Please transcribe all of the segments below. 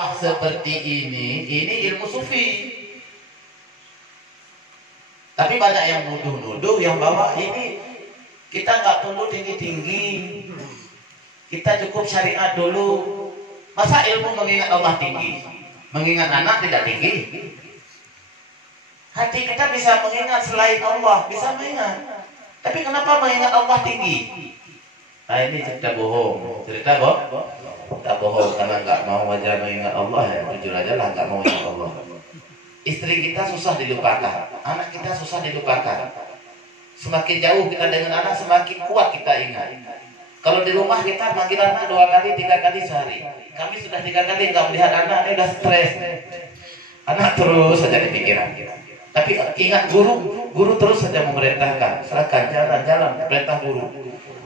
Allah seperti ini ilmu sufi. Tapi banyak yang nuduh-nuduh, yang bawa ini kita nggak perlu tinggi-tinggi, kita cukup syariat dulu. Masa ilmu mengingat Allah tinggi, mengingat anak tidak tinggi? Hati kita bisa mengingat selain Allah, bisa mengingat. Tapi kenapa mengingat Allah tinggi? Nah ini cerita bohong, cerita bohong. Tak bohong karena nggak mau aja mengingat Allah ya, jujur aja lah nggak mau ingat Allah. Istri kita susah dilupakan, anak kita susah dilupakan. Semakin jauh kita dengan anak, semakin kuat kita ingat. Kalau di rumah kita manggil anak 2 kali, 3 kali sehari. Kami sudah 3 kali nggak melihat anak, ini udah stres. Anak terus saja di pikiran. Tapi ingat guru terus saja memerintahkan. Silakan jalan-jalan, perintah guru.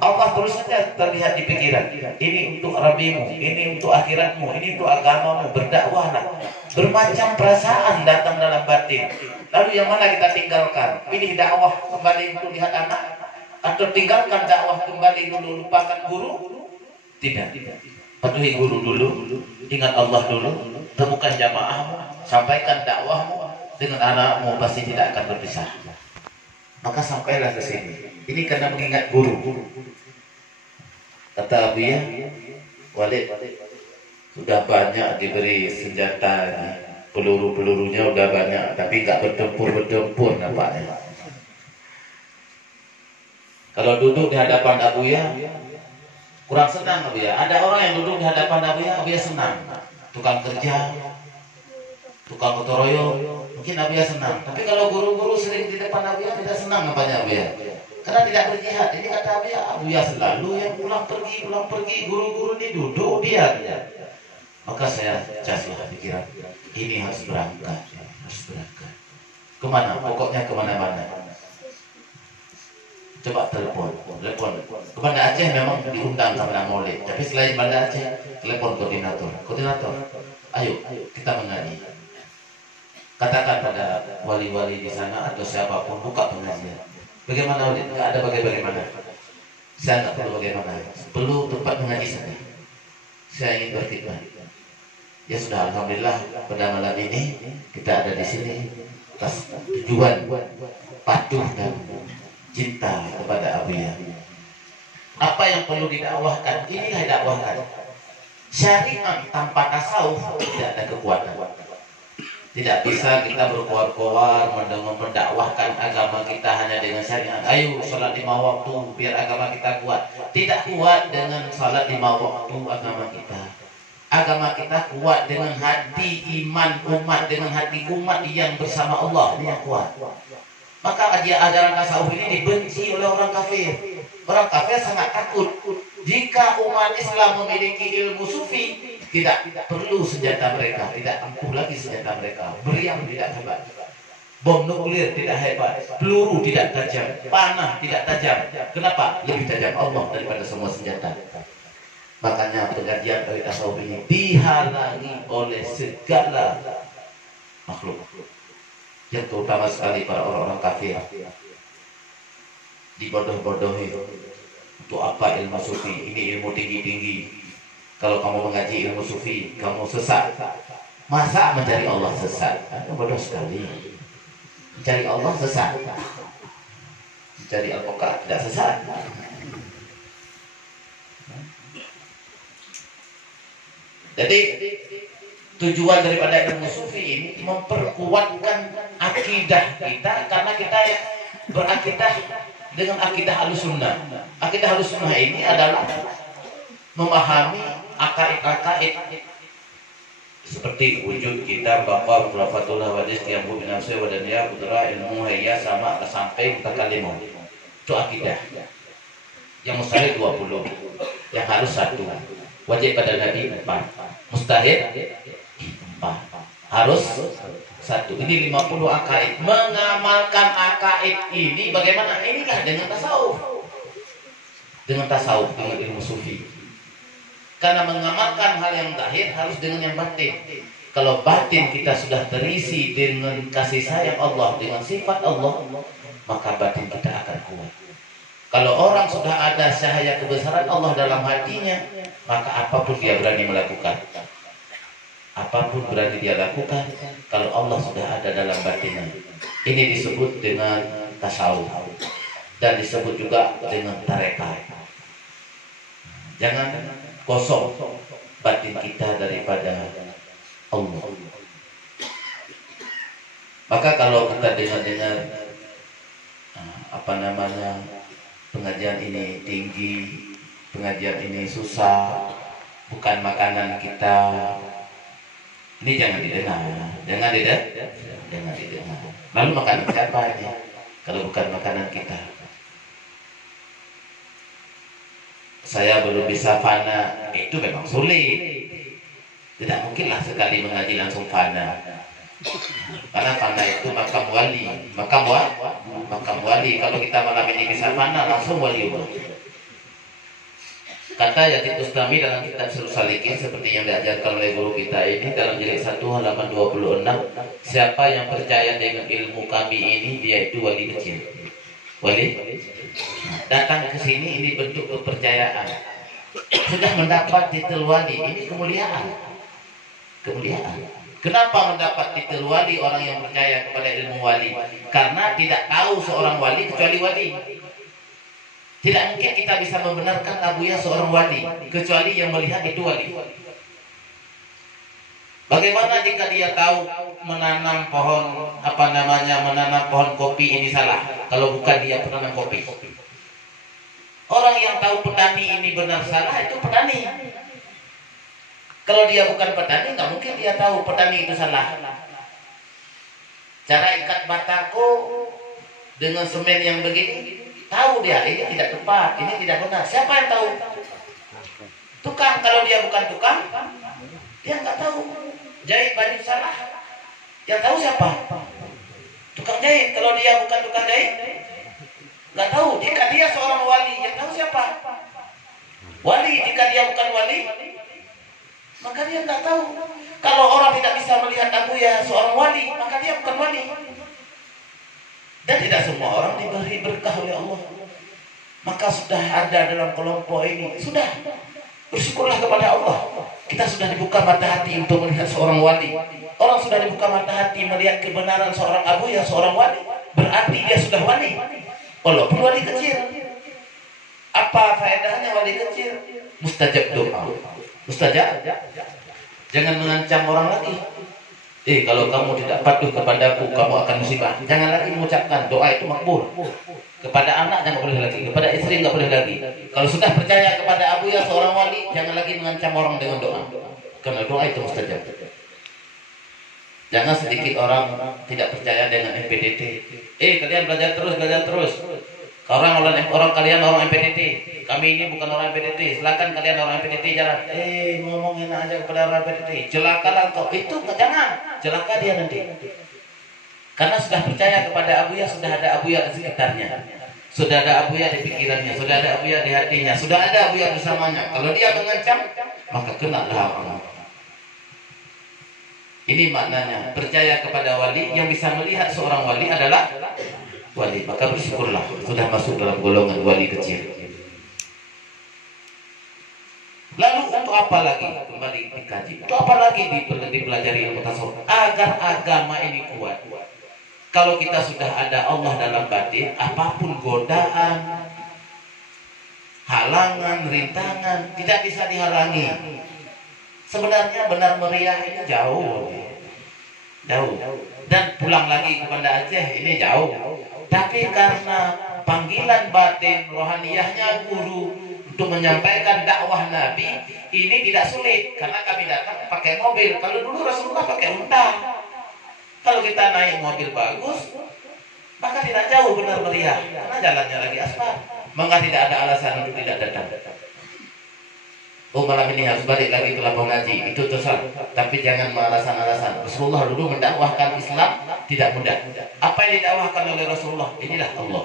Allah terus saja terlihat di pikiran. Ini untuk Rabbimu, ini untuk akhiratmu, ini untuk agamamu. Berdakwahlah. Bermacam perasaan datang dalam batin. Lalu yang mana kita tinggalkan? Pilih dakwah kembali untuk lihat anak, atau tinggalkan dakwah kembali dulu, lupakan guru? Tidak. Patuhi guru dulu, ingat Allah dulu, temukan jamaahmu, sampaikan dakwahmu dengan anakmu, pasti tidak akan berpisah. Maka sampailah ke sini. Ini karena mengingat guru. Kata Abuya, Walid sudah banyak diberi senjata, peluru-pelurunya udah banyak, tapi nggak bertempur nampaknya. Kalau duduk di hadapan Abuya kurang senang Abuya. Ada orang yang duduk di hadapan Abuya senang. Tukang kerja, tukang gotong mungkin Abuya senang. Tapi kalau guru-guru sering di depan Abuya tidak senang nampaknya Abuya. Karena tidak berjihad. Ini kata Abuya selalu yang pulang pergi, guru-guru ini duduk dia. Maka saya caslah pikiran, ini harus berangkat. Kemana? Pokoknya kemana-mana. Coba telepon. Ke Aceh memang diundang sama Maulid. Tapi selain Banda Aceh, telepon koordinator. Ayo kita mengaji. Katakan pada wali-wali di sana atau siapapun, buka pengajian. Bagaimana Maulid? Nggak ada bagaimana. Saya nggak perlu bagaimana. Perlu tempat mengaji saja. Saya ingin berkhidmat. Ya sudah, alhamdulillah pada malam ini kita ada di sini atas tujuan patuh dan cinta kepada Abuya. Apa yang perlu didakwahkan, inilah dakwahkan. Syariat tanpa tasawuf tidak ada kekuatan. Tidak bisa kita berkoar-koar mendakwahkan agama kita hanya dengan syariat. Ayo sholat 5 waktu biar agama kita kuat. Tidak kuat dengan sholat 5 waktu agama kita. Agama kita kuat dengan hati iman umat, dengan hati umat yang bersama Allah, ini yang kuat. Maka ajaran tasawuf ini dibenci oleh orang kafir. Orang kafir sangat takut jika umat Islam memiliki ilmu sufi, tidak perlu senjata mereka, tidak ampuh lagi senjata mereka. Meriam tidak hebat, bom nuklir tidak hebat, peluru tidak tajam, panah tidak tajam. Kenapa? Lebih tajam Allah daripada semua senjata. Makanya pengajian dari tasawuf ini dihalangi oleh segala makhluk, yang terutama sekali para orang-orang kafir. Dibodoh-bodohi. Untuk apa ilmu sufi? Ini ilmu tinggi-tinggi. Kalau kamu mengaji ilmu sufi, kamu sesat. Masa mencari Allah sesat? Bodoh sekali. Mencari Allah sesat. Mencari alpukat tidak sesat. Jadi tujuan daripada ilmu sufi ini memperkuatkan akidah kita, karena kita berakidah dengan akidah Ahlussunnah. Akidah Ahlussunnah ini adalah memahami akaid-akaid seperti wujud kita, baqa, khulafatullah, wadis, qiyamul binafsi, wadaniyah, kudra, ilmu, hayya, sama, sampai mutakalimah. Itu akidah. Yang mustahil 20, yang harus 1. Wajib pada Nabi 4, mustahil 4, harus 1. Ini 50 akaid. Mengamalkan akaid ini bagaimana? Inilah dengan tasawuf. Dengan tasawuf, dengan ilmu sufi. Karena mengamalkan hal yang zahir harus dengan yang batin. Kalau batin kita sudah terisi dengan kasih sayang Allah, dengan sifat Allah, maka batin kita akan kuat. Kalau orang sudah ada cahaya kebesaran Allah dalam hatinya, maka apapun dia berani melakukan. apapun berani dia lakukan kalau Allah sudah ada dalam batinnya. Ini disebut dengan tasawuf dan disebut juga dengan tarekat. Jangan kosong batin kita daripada Allah. Maka kalau kita dengar pengajian ini tinggi, pengajian ini susah, bukan makanan kita, ini jangan didengar, jangan didengar. Lalu makanan siapa ini? Kalau bukan makanan kita. Saya belum bisa fana, itu memang sulit. Tidak mungkinlah sekali mengaji langsung fana. Karena fana itu makam wali, makam wali. Kalau kita malam ini bisa fana, langsung waliullah. Kata Yatid Bustami dalam kitab Sirrus Salikin seperti yang diajarkan oleh guru kita ini dalam jilid 1 halaman 26, siapa yang percaya dengan ilmu kami ini, dia itu wali kecil. Wali datang ke sini, ini bentuk kepercayaan. Sudah mendapat titel wali, ini kemuliaan. Kenapa mendapat titel wali orang yang percaya kepada ilmu wali? Karena tidak tahu seorang wali kecuali wali. Tidak mungkin kita bisa membenarkan Abuya seorang wali kecuali yang melihat itu wali. Bagaimana jika dia tahu menanam pohon menanam pohon kopi ini salah, kalau bukan dia penanam kopi? Orang yang tahu petani ini benar salah itu petani. Kalau dia bukan petani, nggak mungkin dia tahu petani itu salah. Cara ikat batako dengan semen yang begini, tahu dia ini tidak tepat, ini tidak benar. Siapa yang tahu? Tukang. Kalau dia bukan tukang, dia nggak tahu. Jahit baju salah, yang tahu siapa? Tukang jahit. Kalau dia bukan tukang jahit, nggak tahu. Jika dia seorang wali, yang tahu siapa? Wali. Jika dia bukan wali, maka dia nggak tahu. Kalau orang tidak bisa melihat Abuya seorang wali, maka dia bukan wali. Dan tidak semua orang diberi berkah oleh Allah. Maka sudah ada dalam kelompok ini, sudah bersyukurlah kepada Allah. Kita sudah dibuka mata hati untuk melihat seorang wali. Orang sudah dibuka mata hati melihat kebenaran seorang Abuya, seorang wali. Berarti dia sudah wali. Walaupun wali kecil. Apa faedahnya wali kecil? Mustajab doa. Mustajab. Jangan mengancam orang lagi. Kalau kamu tidak patuh kepadaku, kamu akan musibah. Jangan lagi mengucapkan doa itu makbul. Kepada anak jangan boleh lagi, kepada istri nggak boleh lagi. Kalau sudah percaya kepada Abuya seorang wali, jangan lagi mengancam orang dengan doa. Karena doa itu mustajab. Jangan sedikit orang tidak percaya dengan MPDT. Kalian belajar terus. Orang kalian orang MPDT. Kami ini bukan orang MPDT. Silakan kalian orang MPDT jalan. Ngomongin aja kepada orang MPDT. Celakalah kau. Itu jangan. Celaka dia nanti. Karena sudah percaya kepada Abuya, sudah ada Abuya di sekitarnya. Sudah ada Abuya di pikirannya, sudah ada Abuya di hatinya, sudah ada Abuya bersamanya. Kalau dia mengancam, maka kena lah. Ini maknanya, percaya kepada wali. Yang bisa melihat seorang wali adalah wali. Maka bersyukurlah sudah masuk dalam golongan wali kecil. Lalu untuk apa lagi? Kembali dikaji. Untuk apa lagi dipelajari ilmu tasawuf? Agar agama ini kuat. Kalau kita sudah ada Allah dalam batin, apapun godaan, halangan, rintangan tidak bisa dihalangi. Sebenarnya benar meriah ini jauh. Dan pulang lagi kepada Aceh ini jauh. Tapi karena panggilan batin rohaniyahnya guru untuk menyampaikan dakwah Nabi, ini tidak sulit karena kami datang pakai mobil. Kalau dulu Rasulullah pakai unta. Kalau kita naik mobil bagus, maka tidak jauh benar meriah karena jalannya lagi aspal. Maka tidak ada alasan untuk tidak datang. Malam ini harus balik lagi ke Lampung Haji, itu terserah. Tapi jangan alasan-alasan. Rasulullah dulu mendakwahkan Islam tidak mudah. Apa yang didakwahkan oleh Rasulullah? Inilah Allah.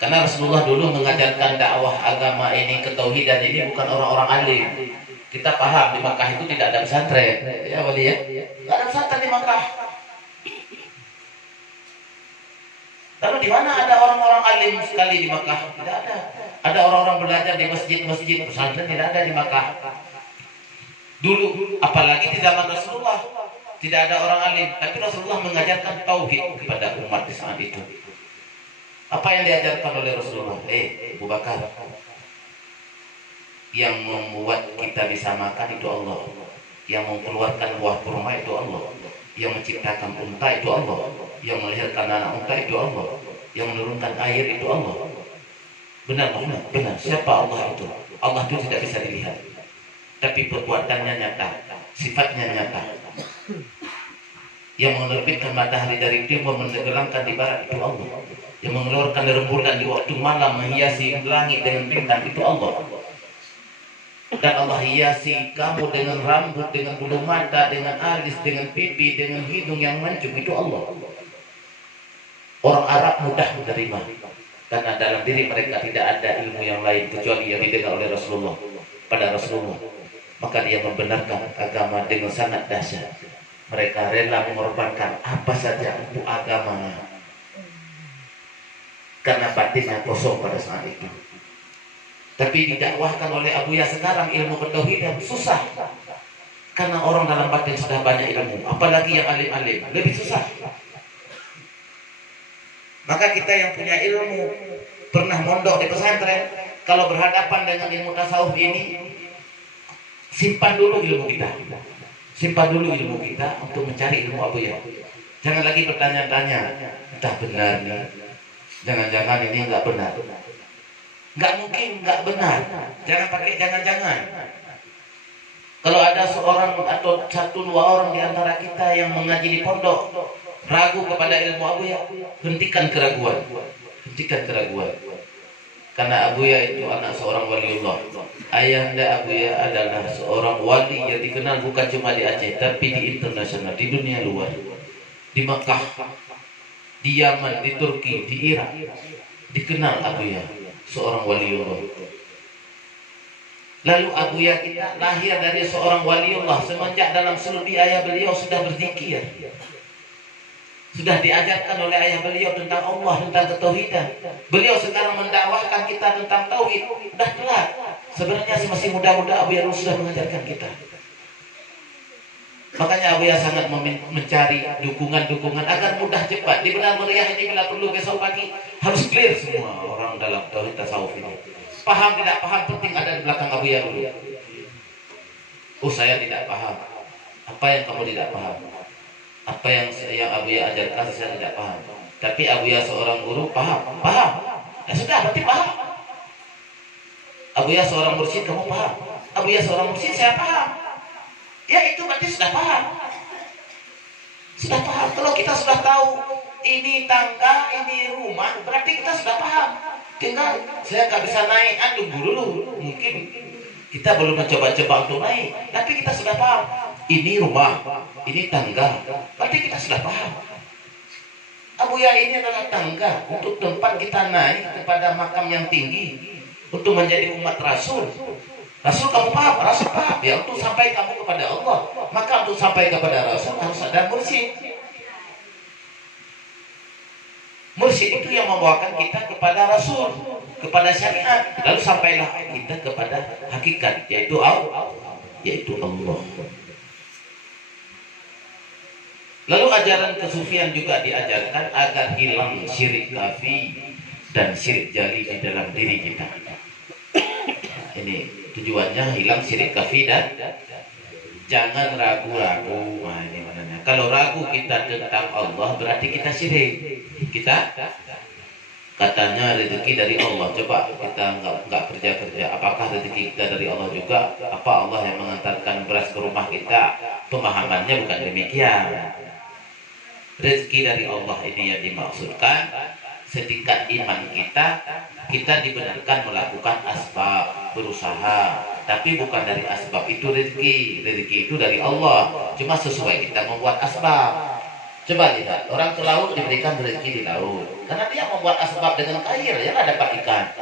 Karena Rasulullah dulu mengajarkan dakwah agama ini, ketauhidan ini bukan orang-orang alim. Kita paham di Makkah itu tidak ada pesantren, ya wali ya. Tidak ada pesantren di Makkah. Lalu di mana ada orang-orang alim sekali di Makkah? Tidak ada. Ada orang-orang belajar di masjid-masjid, pesantren tidak ada di Makkah. Dulu, apalagi di zaman Rasulullah, tidak ada orang alim, tapi Rasulullah mengajarkan tauhid kepada umat di saat itu. Apa yang diajarkan oleh Rasulullah? Abu Bakar, yang membuat kita bisa makan itu Allah, yang mengeluarkan buah kurma itu Allah, yang menciptakan unta itu Allah, yang melahirkan anak unta itu Allah, yang menurunkan air itu Allah. Benar. Siapa Allah itu? Allah itu tidak bisa dilihat, tapi perbuatannya nyata, sifatnya nyata. Yang menerbitkan matahari dari timur, menenggelamkan di barat itu Allah. Yang mengeluarkan rembulan di waktu malam, menghiasi langit dengan bintang itu Allah. Dan Allah hiasi kamu dengan rambut, dengan bulu mata, dengan alis, dengan pipi, dengan hidung yang mancung itu Allah. Orang Arab mudah menerima, karena dalam diri mereka tidak ada ilmu yang lain kecuali yang didengar oleh Rasulullah pada Rasulullah. Maka dia membenarkan agama dengan sangat dahsyat. Mereka rela mengorbankan apa saja untuk agamanya, karena batinnya kosong pada saat itu. Tapi didakwahkan oleh Abu Ya sekarang ilmu ketauhidan susah, karena orang dalam batin sudah banyak ilmu, apalagi yang alim-alim lebih susah. Maka kita yang punya ilmu, pernah mondok di pesantren, kalau berhadapan dengan ilmu tasawuf ini, simpan dulu ilmu kita. Simpan dulu ilmu kita untuk mencari ilmu Abu Ya. Jangan lagi bertanya-tanya, entah benar nih, jangan-jangan ini enggak benar. Enggak mungkin enggak benar. Jangan pakai jangan-jangan. Kalau ada seorang atau satu dua orang di antara kita yang mengaji di pondok, ragu kepada ilmu Abu Ya, hentikan keraguan. Hentikan keraguan. Karena Abu Ya itu anak seorang waliullah. Ayahanda Abu Ya adalah seorang wali yang dikenal bukan cuma di Aceh, tapi di internasional, di dunia luar. Di Makkah, di Yaman, di Turki, di Irak, dikenal Abu Ya, seorang waliullah. Lalu Abu Ya kita lahir dari seorang waliullah, semenjak dalam sulbi ayah beliau sudah berzikir. Sudah diajarkan oleh ayah beliau tentang Allah, tentang ketauhidan. Beliau sekarang mendakwahkan kita tentang tauhid. Sudah telat. Sebenarnya masih muda-muda Abu Ya sudah mengajarkan kita. Makanya Abu Ya sangat mencari dukungan-dukungan agar mudah cepat. Di benar meriah ini bila perlu besok pagi harus clear semua orang dalam tauhid tasawuf ini. Paham tidak paham penting ada di belakang Abu Ya dulu. Oh, saya tidak paham. Apa yang kamu tidak paham? Apa yang Abu Ya ajarkan saya tidak paham. Tapi Abu Ya seorang guru paham. Ya sudah, berarti paham. Abu Ya seorang mursyid, kamu paham. Abu Ya seorang mursyid, saya paham. Ya itu berarti sudah paham. Sudah paham. Kalau kita sudah tahu ini tangga, ini rumah, berarti kita sudah paham. Tinggal saya nggak bisa naik, tunggu dulu. Mungkin kita belum mencoba-coba untuk naik, tapi kita sudah paham. Ini rumah, ini tangga, berarti kita sudah paham. Abu Ya ini adalah tangga untuk tempat kita naik kepada makam yang tinggi, untuk menjadi umat Rasul. Rasul kamu paham, Rasul paham. Ya untuk sampai kamu kepada Allah, maka untuk sampai kepada Rasul harus ada mursyid. Mursyid itu yang membawakan kita kepada Rasul, kepada syariat, lalu sampailah kita kepada hakikat, yaitu Allah. Lalu ajaran kesufian juga diajarkan agar hilang syirik kafi dan syirik jali di dalam diri kita. Ini tujuannya hilang syirik kafi dan jangan ragu-ragu. Nah, ini maknanya. Kalau ragu kita tentang Allah berarti kita syirik. Kita katanya rezeki dari Allah. Coba kita nggak kerja. Apakah rezeki kita dari Allah juga? Apa Allah yang mengantarkan beras ke rumah kita? Pemahamannya bukan demikian. Rezeki dari Allah ini yang dimaksudkan setingkat iman kita dibenarkan melakukan asbab, berusaha, tapi bukan dari asbab itu rezeki. Rezeki itu dari Allah, cuma sesuai kita membuat asbab. Coba lihat, orang ke laut diberikan rezeki di laut karena dia membuat asbab dengan air, ya lah dapat ikan.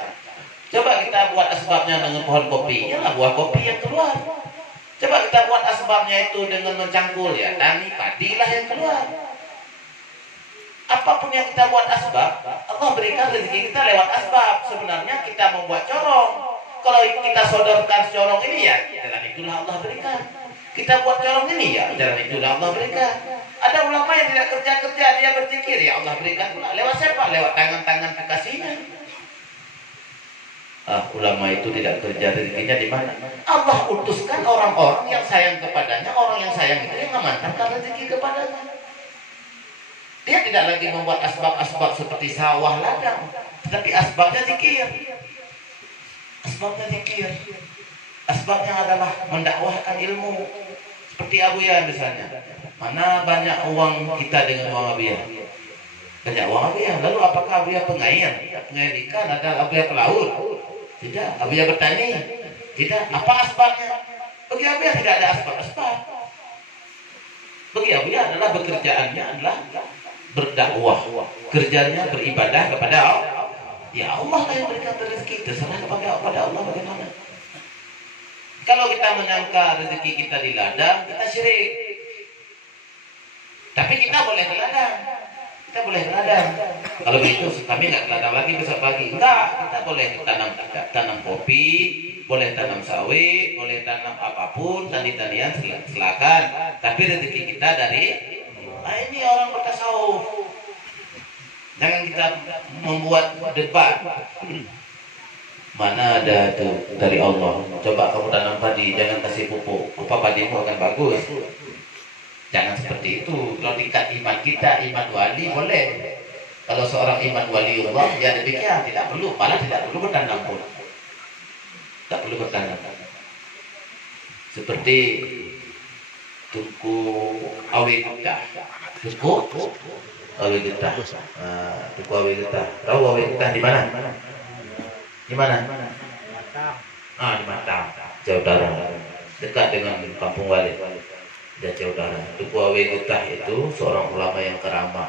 Coba kita buat asbabnya dengan pohon kopi, ya lah buah kopi yang keluar. Coba kita buat asbabnya itu dengan mencangkul, ya tani padilah yang keluar. Apapun yang kita buat asbab, Allah berikan rezeki kita lewat asbab. Sebenarnya kita membuat corong. Kalau kita sodorkan corong ini, ya itulah Allah berikan. Kita buat jalan ini ya, jalan itu Allah berikan. Ada ulama yang tidak kerja-kerja, dia berzikir, ya Allah berikan pula. Lewat siapa? Lewat tangan-tangan kekasihnya. Ulama itu tidak kerja, rezekinya di mana? Allah utuskan orang-orang yang sayang kepadanya, orang yang sayang itu yang mengantarkan rezeki kepadanya. Dia tidak lagi membuat asbab-asbab seperti sawah ladang, tetapi asbabnya zikir. Asbabnya zikir. Asbabnya adalah mendakwahkan ilmu. Seperti Abuya misalnya. Mana banyak uang kita dengan uang Abuya? Banyak uang Abuya. Lalu apakah Abuya pengair? Pengair ikan, ada Abuya pelaut? Tidak. Abuya bertani? Tidak. Apa asbabnya? Bagi Abuya tidak ada asbab-asbab. Bagi Abuya adalah bekerjaannya adalah berdakwah. Kerjanya beribadah kepada Allah. Ya Allah yang berikan rezeki. Terserah kepada Allah bagaimana. Kalau kita menyangka rezeki kita di ladang, kita syirik. Tapi kita boleh ke ladang. Kita boleh ke ladang. Kalau begitu kami nggak ke ladang lagi besok pagi. Enggak, kita boleh tanam kopi, boleh tanam sawit, boleh tanam apapun, tani-tanian silakan. Tapi rezeki kita dari ini orang bertasawuf. Jangan kita membuat debat. Mana ada tuh dari Allah. Coba kamu tanam padi, jangan kasih pupuk, apa padimu akan bagus. Jangan seperti itu. Kalau tingkat iman kita, iman wali boleh. Kalau seorang iman wali Allah, ya demikian, tidak perlu, malah tidak perlu bertanam pun. Tak perlu bertanam. Seperti tuku awi getah. Tuku awi getah. Tuku awi getah. Tahu awi getah di mana? Di mana? Di Matang, Jawa Utara, dekat dengan Kampung Walid, Jawa Utara. Tuku Awi Getah itu seorang ulama yang keramat.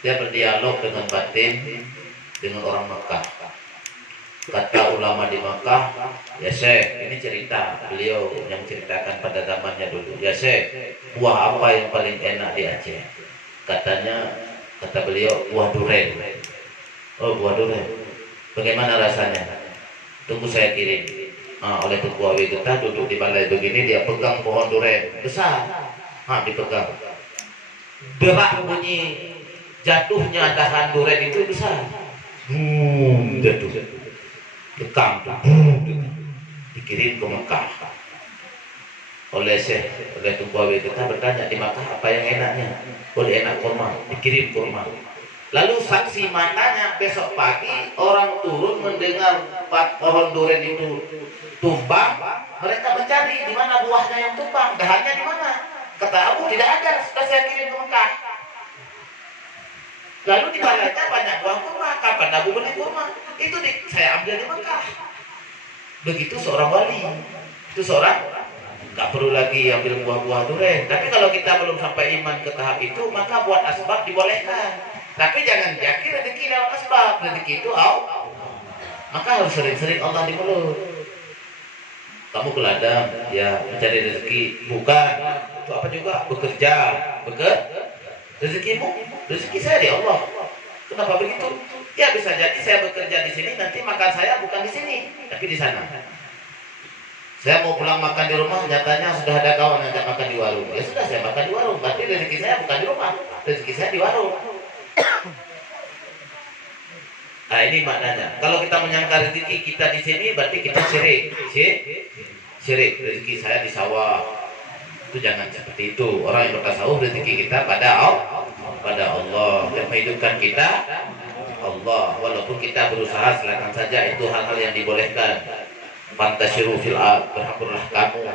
Dia berdialog dengan batin dengan orang Mekah. Kata ulama di Mekah, ya Syekh, ini cerita beliau yang ceritakan pada zamannya dulu. Ya Syekh, buah apa yang paling enak di Aceh? Kata beliau, buah duren. Oh, buah duren. Bagaimana rasanya? Tunggu saya kirim. Oleh Tuku Awi Getah duduk di balai begini, dia pegang pohon duren besar. Dipegang. Derak bunyi jatuhnya dahan duren itu besar. Jatuh. Dekam. Dikirim ke Mekah. Oleh Tuku Awi Getah bertanya di Mekah apa yang enaknya? Boleh enak kurma. Dikirim kurma. Lalu saksi matanya besok pagi orang turun mendengar pohon duren itu tumbang, mereka mencari di mana buahnya yang tumbang, dahannya di mana. Kata Abu tidak ada, sudah saya kirim ke Mekah. Lalu di balainya banyak buah kurma, kapan Abu beli kurma? Itu saya ambil di Mekah. Begitu seorang wali, itu seorang nggak perlu lagi ambil buah-buah duren. Tapi kalau kita belum sampai iman ke tahap itu, maka buat asbab dibolehkan. Tapi jangan yakin rezeki lewat asbab. Rezeki itu maka harus sering-sering Allah di mulut. Kamu ke ladang, ya mencari rezeki. Bukan, itu apa juga? Bekerja. Rezekimu, rezeki saya di Allah. Kenapa begitu? Ya bisa jadi saya bekerja di sini, nanti makan saya bukan di sini, tapi di sana. Saya mau pulang makan di rumah, nyatanya sudah ada kawan yang makan di warung. Ya sudah, saya makan di warung. Berarti rezeki saya bukan di rumah, rezeki saya di warung. Nah ini maknanya. Kalau kita menyangka rezeki kita di sini, berarti kita syirik. Syirik. Rezeki saya di sawah. Itu jangan seperti itu. Orang yang bertasawuf rezeki kita pada Allah. Yang menghidupkan kita Allah. Walaupun kita berusaha, silakan saja, itu hal-hal yang dibolehkan. Fantasyiru fil ard, berhamburlah kamu.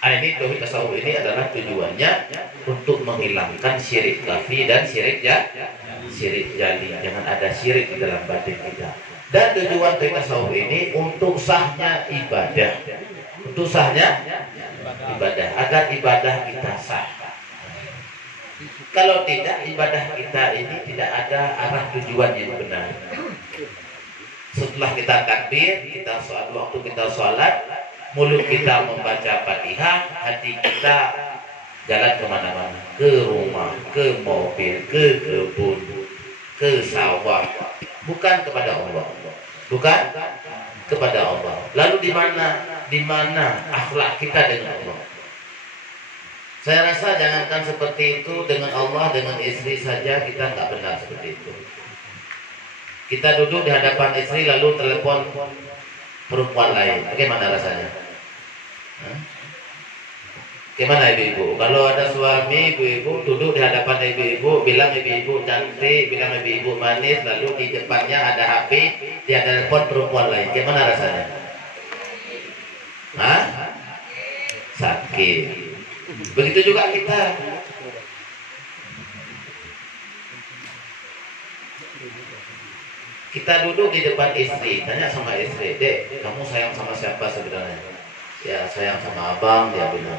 Ini tauhid tasawuf ini adalah tujuannya untuk menghilangkan syirik kafi dan syirik jali. Jangan ada syirik di dalam batin kita. Dan tujuan tauhid tasawuf ini untuk sahnya ibadah. Untuk sahnya ibadah, agar ibadah kita sah. Kalau tidak, ibadah kita ini tidak ada arah tujuan yang benar. Setelah kita takbir, waktu kita sholat, mulut kita membaca Fatihah, hati kita jalan kemana-mana, ke rumah, ke mobil, ke kebun, ke sawah, bukan kepada Allah, bukan kepada Allah. Lalu di mana di mana akhlak kita dengan Allah. Saya rasa jangankan seperti itu dengan Allah, dengan istri saja kita nggak benar seperti itu. Kita duduk di hadapan istri lalu telepon perempuan lain, bagaimana rasanya? Gimana ibu-ibu? Kalau ada suami ibu-ibu duduk di hadapan ibu-ibu, bilang ibu-ibu cantik, bilang ibu-ibu manis, lalu di depannya ada HP, dia telepon perempuan lain, gimana rasanya? Hah? Sakit. Begitu juga kita. Kita duduk di depan istri, tanya sama istri, "Dek, kamu sayang sama siapa sebenarnya?" "Ya, sayang sama abang," dia bilang.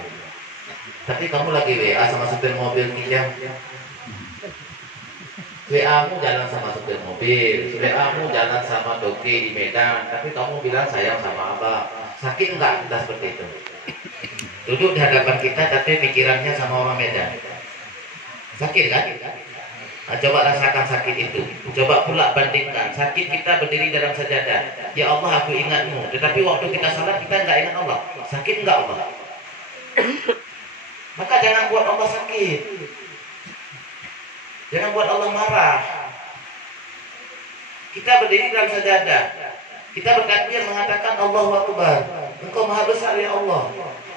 "Tapi kamu lagi WA sama supir mobil kita." WA-mu jalan sama supir mobil, WA-mu jalan sama doki di Medan, tapi kamu bilang sayang sama abang. Sakit enggak kita seperti itu? Duduk di hadapan kita tapi pikirannya sama orang Medan. Sakit kan? Nah, coba rasakan sakit itu. Coba pula bandingkan sakit kita berdiri dalam sajadah. Ya Allah, aku ingatmu, tetapi waktu kita salat kita enggak ingat Allah. Sakit enggak Allah? Maka jangan buat Allah sakit. Jangan buat Allah marah. Kita berdiri dalam sajadah. Kita bertakbir mengatakan Allahu Akbar. Engkau maha besar ya Allah.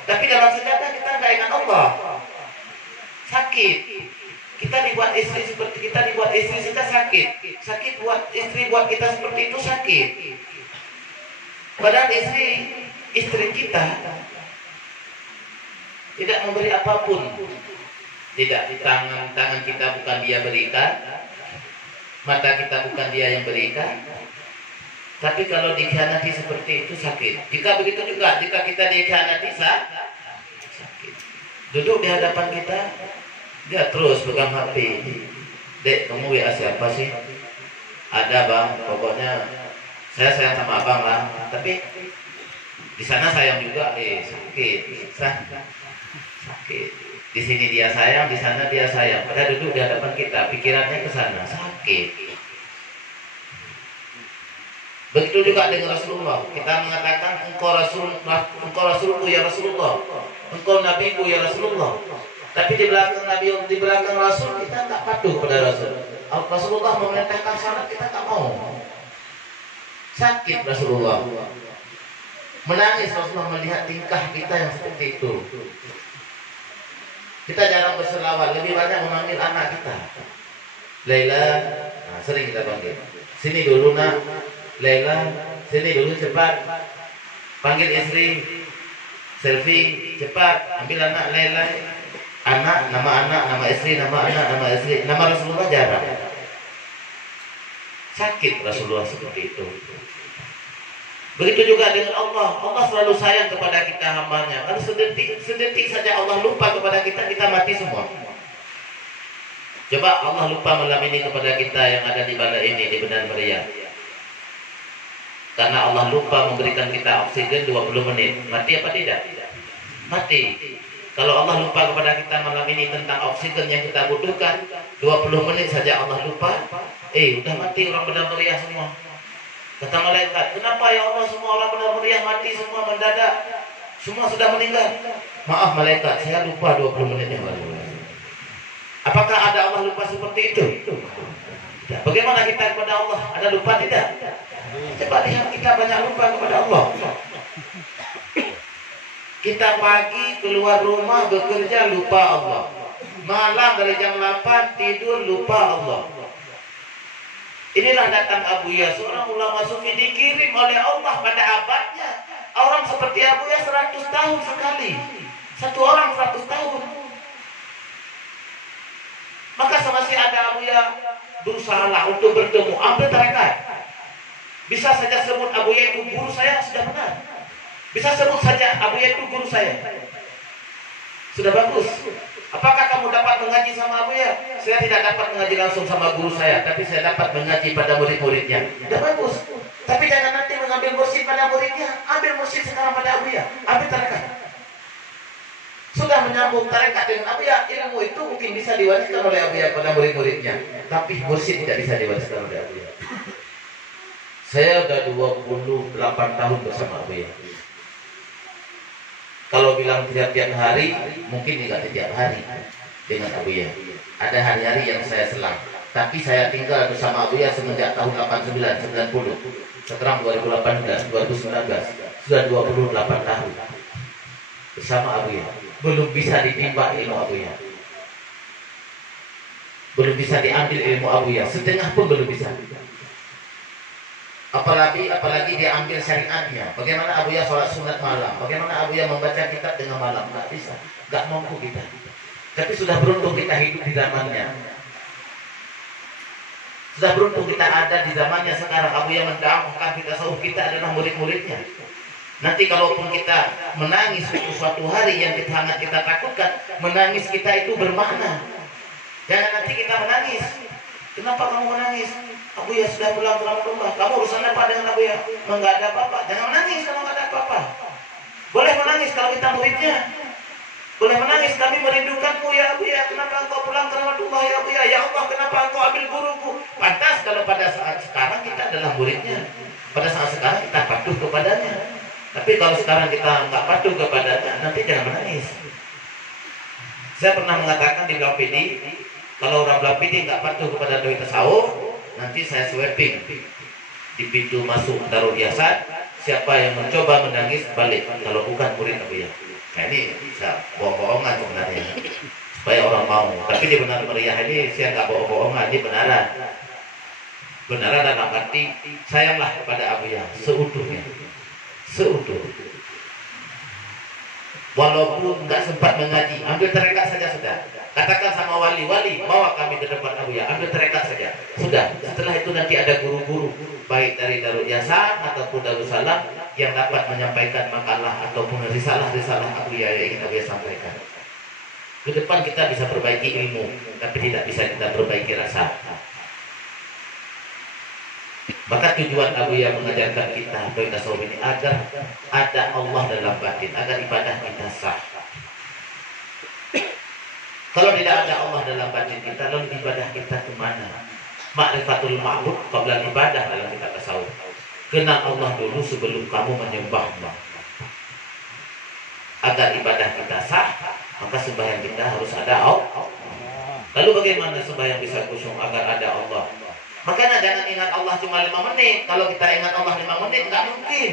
Tapi dalam sajadah kita enggak ingat Allah. Sakit. Kita dibuat istri seperti kita dibuat istri kita sakit. Sakit buat istri buat kita seperti itu sakit. Padahal istri kita tidak memberi apapun. Tidak, di tangan kita bukan dia berikan, mata kita bukan dia yang berikan. Tapi kalau dikhianati seperti itu sakit. Jika begitu juga, jika kita dikhianati sakit. Duduk di hadapan kita, dia terus pegang HP. "Dek, kamu WA siapa sih?" "Ada bang, pokoknya saya sayang sama abang lah. Tapi di sana sayang juga." Sakit. Sakit. Di sini dia sayang, di sana dia sayang. Padahal duduk di hadapan kita, pikirannya ke sana, sakit. Begitu juga dengan Rasulullah. Kita mengatakan engkau Rasulku ya Rasulullah, engkau Nabiku ya Rasulullah. Tapi di belakang Rasul kita tak patuh pada Rasul. Rasulullah memerintahkan salat kita tak mau. Sakit Rasulullah. Menangis Rasulullah melihat tingkah kita yang seperti itu. Kita jarang berselawat, lebih banyak memanggil anak kita. "Laila," nah, sering kita panggil. "Sini dulu nak, Laila, sini dulu cepat." Panggil istri, selfie, cepat, ambil anak Laila. Anak, nama istri, nama anak, nama istri. Nama Rasulullah jarang. Sakit Rasulullah seperti itu. Begitu juga dengan Allah. Allah selalu sayang kepada kita hambanya. Kalau sedetik saja Allah lupa kepada kita, kita mati semua. Coba Allah lupa malam ini kepada kita yang ada di balai ini, di Benar Meriah. Karena Allah lupa memberikan kita oksigen 20 menit. Mati apa tidak? Mati. Kalau Allah lupa kepada kita malam ini tentang oksigen yang kita butuhkan, 20 menit saja Allah lupa, udah mati orang Benar Meriah semua. Kata malaikat, "Kenapa ya Allah semua orang Benar Meriah mati semua mendadak? Semua sudah meninggal." "Maaf malaikat, saya lupa 20 menit yang lalu." Apakah ada Allah lupa seperti itu? Tidak. Bagaimana kita kepada Allah? Ada lupa tidak? Coba lihat kita banyak lupa kepada Allah. Kita pagi keluar rumah bekerja lupa Allah. Malam dari jam 8 tidur lupa Allah. Inilah datang Abu Ya, seorang ulama sufi dikirim oleh Allah pada abadnya. Orang seperti Abu Ya 100 tahun sekali. Satu orang 100 tahun. Maka semasa ada Abu Ya, berusahalah untuk bertemu, ambil tarekat. Bisa saja sebut Abu Ya itu guru saya, sudah benar. Bisa sebut saja Abu Ya itu guru saya, sudah bagus. Apakah kamu dapat mengaji sama Abu Ya? Saya tidak dapat mengaji langsung sama guru saya, tapi saya dapat mengaji pada murid-muridnya. Sudah bagus. Tapi jangan nanti mengambil mursyid pada muridnya. Ambil mursyid sekarang pada Abu Ya. Ambil tarekat. Sudah menyambung tarekat dengan Abu Ya. Ilmu itu mungkin bisa diwariskan oleh Abu Ya pada murid-muridnya, tapi mursyid tidak bisa diwariskan oleh Abu Ya. Saya sudah 28 tahun bersama Abu Ya. Kalau bilang tiap-tiap hari, mungkin tidak tiap hari dengan Abuya. Ada hari-hari yang saya selang. Tapi saya tinggal bersama Abuya semenjak tahun 89, 90. Sekarang 2018, 2019. Sudah 28 tahun bersama Abuya. Belum bisa ditimbang ilmu Abuya. Belum bisa diambil ilmu Abuya. Setengah pun belum bisa. Apalagi dia ambil syariatnya. Bagaimana Abuya sholat sunat malam? Bagaimana Abuya membaca kitab dengan malam? Nggak bisa. Nggak mampu kita. Tapi sudah beruntung kita hidup di zamannya. Sudah beruntung kita ada di zamannya sekarang. Abuya mendakwahkan kita, tasawuf kita adalah murid-muridnya. Nanti kalaupun kita menangis suatu hari yang sangat kita takutkan, menangis kita itu bermakna. Jangan nanti kita menangis. Kenapa kamu menangis? Abuya sudah pulang ke rumah. Kamu urusan apa dengan Abuya? Enggak ada apa-apa. Jangan menangis kalau enggak ada apa-apa. Boleh menangis kalau kita muridnya. Boleh menangis, kami merindukanmu ya Abuya. Kenapa engkau pulang ke rumah ya Abuya? Ya Allah, kenapa engkau ambil guruku? Pantas kalau pada saat sekarang kita adalah muridnya. Pada saat sekarang kita patuh kepadanya. Tapi kalau sekarang kita nggak patuh kepadanya, nanti jangan menangis. Saya pernah mengatakan di Blapidi, kalau orang Blapidi nggak patuh kepada doi tasawuf, nanti saya sweeping di pintu masuk Darul Yasan. Siapa yang mencoba menangis balik kalau bukan murid Abuya. Nah ini bisa bohong-bohongan sebenarnya supaya orang mau. Tapi di benar meriah ini saya nggak bohong-bohongan, ini benaran. Benaran dalam arti sayanglah kepada Abuya seutuhnya, seutuh. Walaupun nggak sempat mengaji, ambil terekat saja sudah. Katakan sama wali, bawa kami ke depan Abuya, ambil terekat saja. Sudah. Setelah itu nanti ada guru-guru, baik dari Darul Yasan ataupun Darussalam, yang dapat menyampaikan makalah ataupun risalah-risalah Abuya yang ingin Abuya sampaikan. Ke depan kita bisa perbaiki ilmu, tapi tidak bisa kita perbaiki rasa. Maka tujuan Abuya mengajarkan kita doi tasawuf ini agar ada Allah dalam batin, agar ibadah kita sah. Kalau tidak ada Allah dalam batin kita, lalu ibadah kita kemana? Ma'rifatul ma'bud qabla ibadah dalam kitab tasawuf. Kenal Allah dulu sebelum kamu menyembah. Agar ibadah kita sah, maka sembahyang kita harus ada Allah. Lalu bagaimana sembahyang bisa khusyuk agar ada Allah? Makanya jangan ingat Allah cuma 5 menit. Kalau kita ingat Allah 5 menit, nggak mungkin.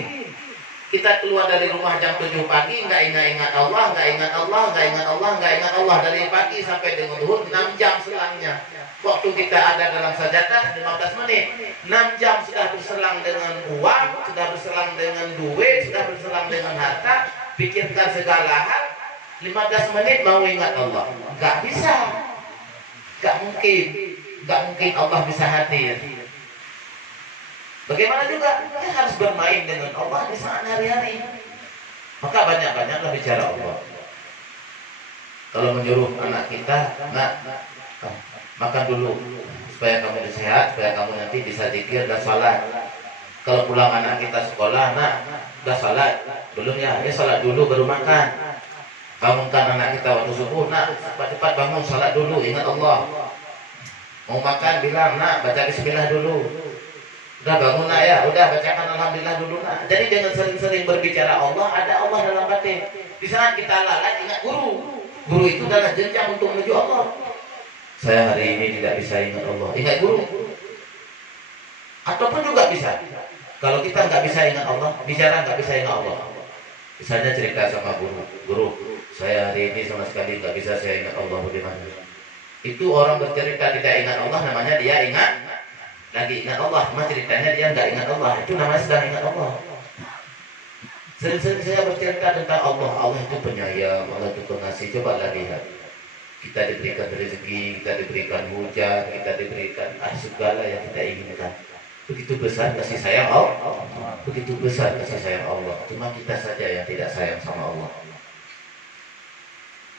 Kita keluar dari rumah jam 7 pagi, nggak ingat Allah, nggak ingat Allah, nggak ingat Allah, nggak ingat Allah. Dari pagi sampai dengan zuhur, 6 jam selangnya. Waktu kita ada dalam sajadah 15 menit. 6 jam sudah berselang dengan uang, sudah berselang dengan duit, sudah berselang dengan harta. Pikirkan segala hal. 15 menit mau ingat Allah. Nggak bisa. Nggak mungkin. Nggak mungkin Allah bisa hadir. Bagaimana juga kita harus bermain dengan Allah di saat hari-hari. Maka banyak-banyaklah bicara Allah. Kalau menyuruh anak kita, nak, makan dulu supaya kamu sehat, supaya kamu nanti bisa zikir dan salat. Kalau pulang anak kita sekolah, nak, udah salat belum ya? Ya salat dulu baru makan. Bangunkan anak kita waktu subuh, nak, cepat-cepat bangun salat dulu, ingat Allah. Mau makan bilang, nak, baca bismillah dulu. Udah bangun nak ya, udah bacakan alhamdulillah dulu nak. Jadi dengan sering-sering berbicara Allah, ada Allah dalam batin. Di saat kita lalai ingat guru. Guru itu adalah jenjang untuk menuju Allah. Saya hari ini tidak bisa ingat Allah, ingat guru. Ataupun juga bisa. Kalau kita nggak bisa ingat Allah, bicara nggak bisa ingat Allah. Misalnya cerita sama guru, saya hari ini sama sekali nggak bisa saya ingat Allah, bagaimana? Itu orang bercerita tidak ingat Allah, namanya dia ingat lagi ingat Allah. Cuma ceritanya dia nggak ingat Allah, itu namanya sedang ingat Allah. Sering-sering saya bercerita tentang Allah. Allah itu penyayang, Allah itu pengasih. Cobalah lihat, kita diberikan rezeki, kita diberikan hujan, kita diberikan segala yang kita inginkan. Begitu besar kasih sayang Allah, begitu besar kasih sayang Allah. Cuma kita saja yang tidak sayang sama Allah.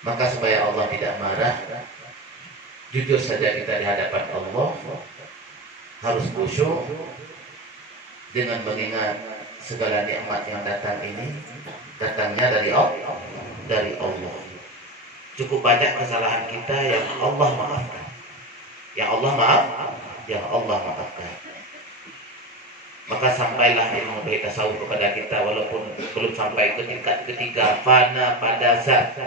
Maka supaya Allah tidak marah, jujur saja kita di hadapan Allah, harus khusyuk dengan mengingat segala nikmat yang datang ini datangnya dari Allah. Cukup banyak kesalahan kita yang Allah maafkan, yang Allah maafkan. Maka sampailah ilmu tasawuf kepada kita, walaupun belum sampai ke tingkat ketiga fana pada zat,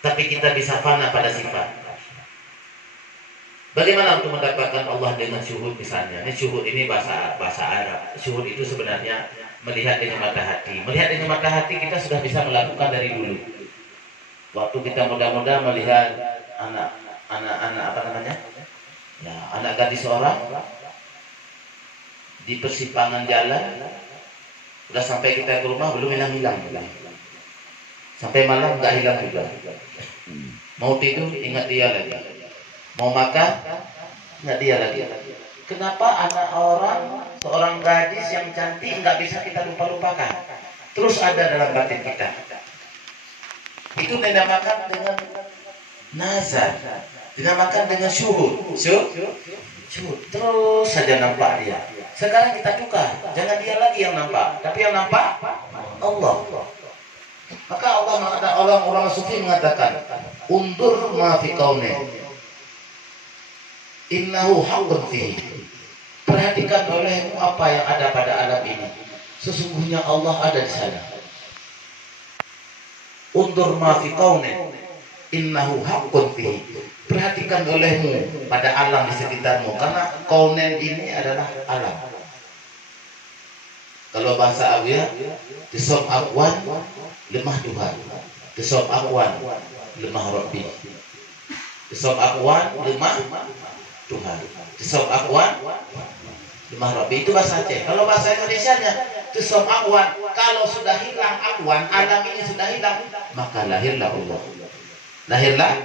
tapi kita bisa fana pada sifat. Bagaimana untuk mendapatkan Allah dengan syuhud misalnya? Ini syuhud ini bahasa Arab. Syuhud itu sebenarnya melihat dengan mata hati. Melihat dengan mata hati kita sudah bisa melakukan dari dulu. Waktu kita muda-muda melihat anak apa namanya? Ya, anak gadis orang di persimpangan jalan, udah sampai kita ke rumah belum hilang. Sampai malam nggak hilang juga. Mau tidur ingat dia lagi. Mau makan nggak dia lagi. Kenapa anak seorang gadis yang cantik nggak bisa kita lupakan? Terus ada dalam batin kita. Itu dinamakan dengan nazar, dinamakan dengan syuhud. Syuhud. Terus saja nampak dia. Sekarang kita tukar, jangan dia lagi yang nampak, tapi yang nampak Allah. Maka orang sufi mengatakan, undur ma fi kaunin, innahu haqqun fihi. Perhatikan olehmu apa yang ada pada alam ini. Sesungguhnya Allah ada di sana. Undur ma fi kaunin, innahu haqqun fihi. Perhatikan olehmu pada alam di sekitarmu, karena kaunen ini adalah alam. Kalau bahasa Arabia, tisom akwan lemah Tuhan, tisom akwan lemah Rabbi, tisom akwan lemah Tuhan, tisom akwan lemah Rabbi. Itu bahasa Aceh. Kalau bahasa Indonesianya, tisom akwan, kalau sudah hilang akwan, alam ini sudah hilang, maka lahirlah Allah. Lahirlah,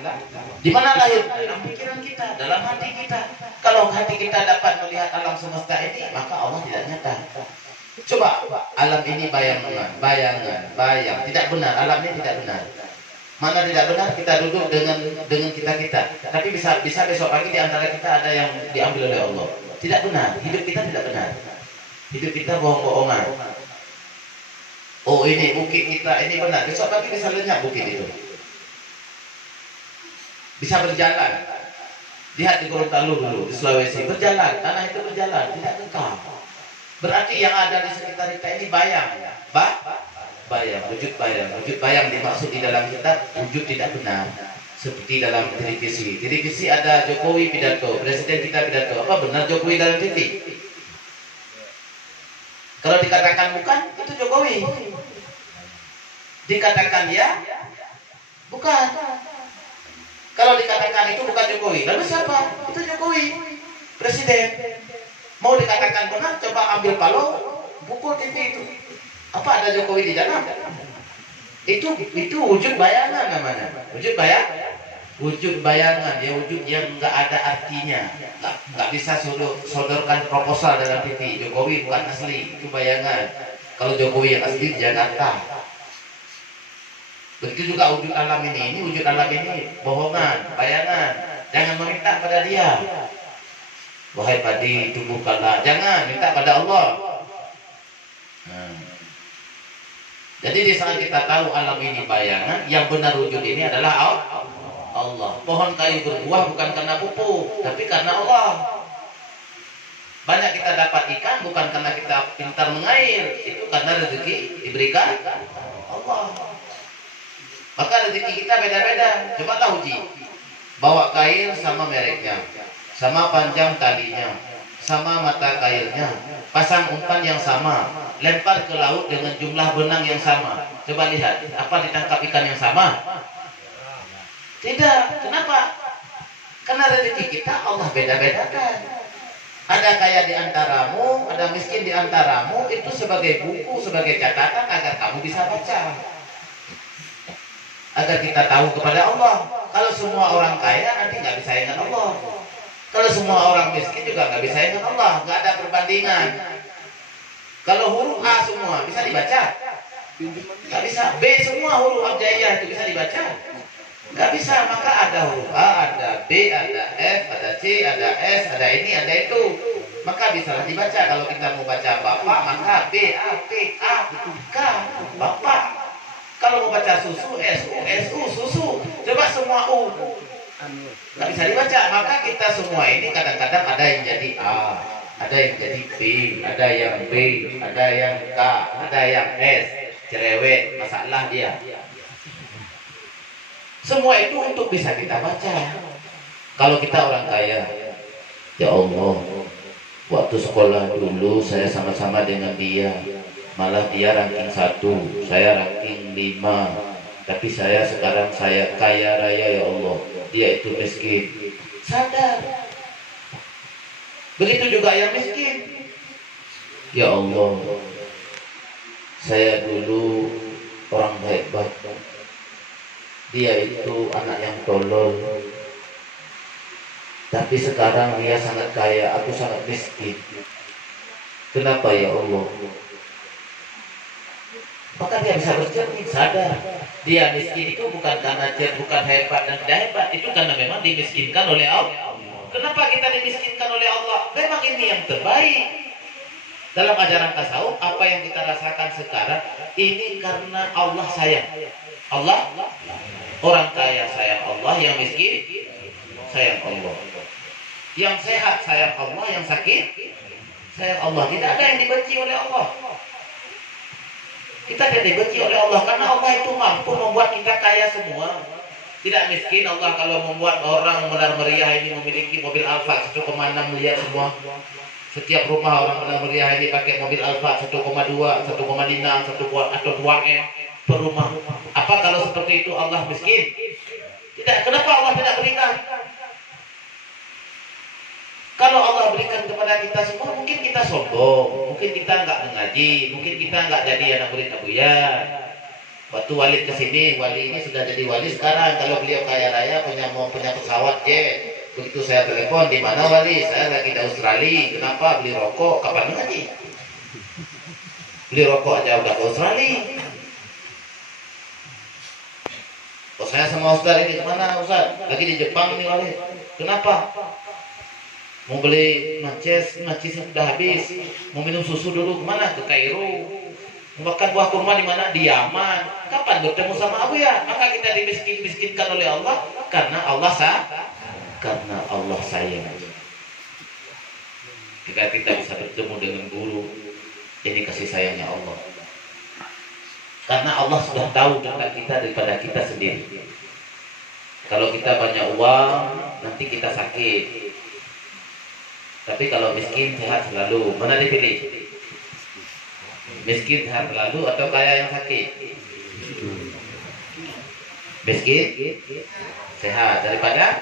di mana lahir? Dalam pikiran kita, dalam hati kita. Kalau hati kita dapat melihat alam semesta ini, maka Allah tidak nyata. Coba, alam ini bayangan, tidak benar. Alam ini tidak benar. Mana tidak benar? Kita duduk dengan kita. Tapi bisa besok pagi di antara kita ada yang diambil oleh Allah. Tidak benar. Hidup kita tidak benar. Hidup kita bohong-bohongan. Oh, ini bukit kita, ini benar. Besok pagi bisa lenyap bukit itu. Bisa berjalan. Lihat di Gorontalo dulu, di Sulawesi, berjalan, tanah itu berjalan, tidak kekal. Berarti yang ada di sekitar kita ini bayang, wujud bayang dimaksud di dalam kitab wujud tidak benar. Seperti dalam televisi ada Jokowi pidato, presiden kita pidato, apa benar Jokowi dalam TV? Kalau dikatakan bukan, itu Jokowi. Dikatakan ya, bukan. Kalau dikatakan itu bukan Jokowi, lalu siapa? Itu Jokowi, presiden. Mau dikatakan benar, coba ambil palu, pukul TV itu. Apa ada Jokowi di dalam? Itu wujud bayangan namanya. Wujud bayangan, ya wujud yang nggak ada artinya. Nggak bisa sodorkan proposal dalam TV. Jokowi bukan asli, itu bayangan. Kalau Jokowi yang asli di Jakarta. Begitu juga wujud alam ini wujud alam ini bohongan, bayangan. Jangan meminta pada dia. Wahai padi, tumbuhkanlah. Jangan minta pada Allah. Jadi di saat kita tahu alam ini bayangan, yang benar wujud ini adalah Allah. Pohon kayu berbuah bukan karena pupuk, tapi karena Allah. Banyak kita dapat ikan bukan karena kita pintar mengair, itu karena rezeki diberikan Allah. Maka rezeki kita beda-beda. Coba tahu uji. Bawa kail sama mereknya, sama panjang talinya, sama mata kailnya, pasang umpan yang sama, lempar ke laut dengan jumlah benang yang sama. Coba lihat, apa ditangkap ikan yang sama? Tidak. Kenapa? Karena rezeki kita Allah beda-bedakan. Ada kaya di antaramu, ada miskin di antaramu, itu sebagai buku, sebagai catatan agar kamu bisa baca. Agar kita tahu kepada Allah. Kalau semua orang kaya nanti nggak bisa ingat Allah. Kalau semua orang miskin juga nggak bisa ingat Allah. Nggak ada perbandingan. Kalau huruf A semua bisa dibaca? Nggak bisa. B semua huruf abjaiyah itu bisa dibaca? Nggak bisa. Maka ada huruf A, ada B, ada F, ada C, ada S, ada ini, ada itu. Maka bisa dibaca. Kalau kita mau baca Bapak, maka B, A, P, A, K, Bapak. Kalau mau baca susu, SU, susu. Coba semua U. Nggak bisa dibaca. Maka kita semua ini kadang-kadang ada yang jadi A, ada yang jadi B, ada yang B, ada yang K, ada yang S, cerewet, masalah dia. Semua itu untuk bisa kita baca. Kalau kita orang kaya, ya Allah, waktu sekolah dulu saya sama-sama dengan dia, malah dia ranking 1, saya ranking 5, tapi sekarang saya kaya raya ya Allah, dia itu miskin. Sadar. Begitu juga yang miskin. Ya Allah, saya dulu orang hebat, dia itu anak yang tolol, tapi sekarang dia sangat kaya, aku sangat miskin. Kenapa ya Allah? Maka dia bisa bercermin, sadar. Dia miskin itu bukan karena dia bukan hebat dan tidak hebat, itu karena memang dimiskinkan oleh Allah. Kenapa kita dimiskinkan oleh Allah? Memang ini yang terbaik. Dalam ajaran tasawuf, apa yang kita rasakan sekarang ini karena Allah sayang. Allah, orang kaya sayang Allah, yang miskin sayang Allah. Yang sehat sayang Allah, yang sakit sayang Allah. Tidak ada yang dibenci oleh Allah. Kita tidak dibenci oleh Allah karena Allah itu mampu membuat kita kaya semua. Tidak miskin Allah kalau membuat orang benar meriah ini memiliki mobil Alfa 1,6 miliar semua. Setiap rumah orang benar meriah ini pakai mobil Alfa 1,2, 1,5, 1 atau 2M per rumah. Apa kalau seperti itu Allah miskin? Tidak. Kenapa Allah tidak berikan? Kalau Allah berikan kepada kita semua, mungkin kita sombong, mungkin kita nggak mengaji, mungkin kita nggak jadi anak murid Abu Ya. Waktu Walid kesini, Wali ini sudah jadi wali sekarang. Kalau beliau kaya raya punya pesawat jet. Begitu saya telepon, di mana Wali? Saya lagi di Australia. Kenapa? Beli rokok. Kapan ngaji? Beli rokok aja udah ke Australia. Oh, saya sama Ustaz ini kemana Ustaz? Lagi di Jepang nih Wali. Kenapa? Mau beli macisnya sudah habis. Mau minum susu dulu kemana? Ke Kairo. Makan buah kurma di mana? Di Yaman. Kapan bertemu sama Abu Ya? Maka kita dimiskinkan oleh Allah karena Allah sayang. Jika kita bisa bertemu dengan guru, ini kasih sayangnya Allah. Karena Allah sudah tahu tentang kita daripada kita sendiri. Kalau kita banyak uang, nanti kita sakit. Tapi kalau miskin sehat selalu. Mana dipilih? Miskin sehat selalu atau kaya yang sakit? Miskin sehat daripada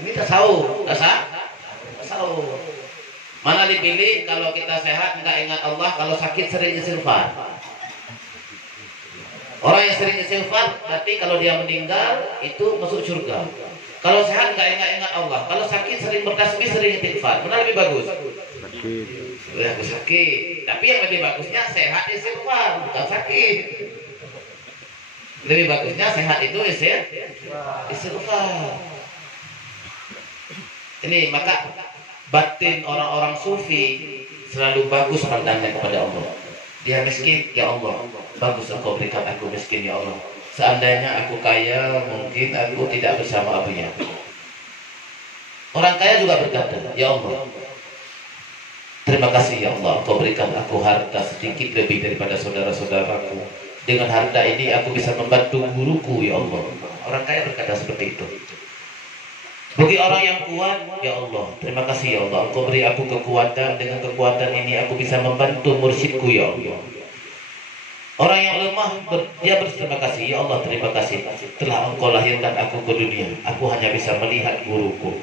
ini tasawuf. Tasawuf. Mana dipilih? Kalau kita sehat enggak ingat Allah, kalau sakit sering istighfar. Orang yang sering istighfar berarti kalau dia meninggal itu masuk surga. Kalau sehat enggak ingat Allah, kalau sakit sering bertasbih, sering istighfar. Mana lebih bagus? Sakit. Tapi yang lebih bagusnya sehat istighfar, bukan sakit. Lebih bagusnya sehat itu istighfar. Ini maka batin orang-orang sufi selalu bagus pandangnya kepada Allah. Dia miskin, ya Allah, bagus engkau berikan aku miskin ya Allah. Seandainya aku kaya, mungkin aku tidak bersama abunya. Orang kaya juga berkata, ya Allah, terima kasih ya Allah, Kau berikan aku harta sedikit lebih daripada saudara-saudaraku. Dengan harta ini aku bisa membantu guruku ya Allah. Orang kaya berkata seperti itu. Bagi orang yang kuat, ya Allah, terima kasih ya Allah, Engkau beri aku kekuatan. Dengan kekuatan ini aku bisa membantu mursyidku ya Allah. Orang yang lemah, dia berterima kasih, ya Allah, terima kasih telah Engkau lahirkan aku ke dunia. Aku hanya bisa melihat guruku.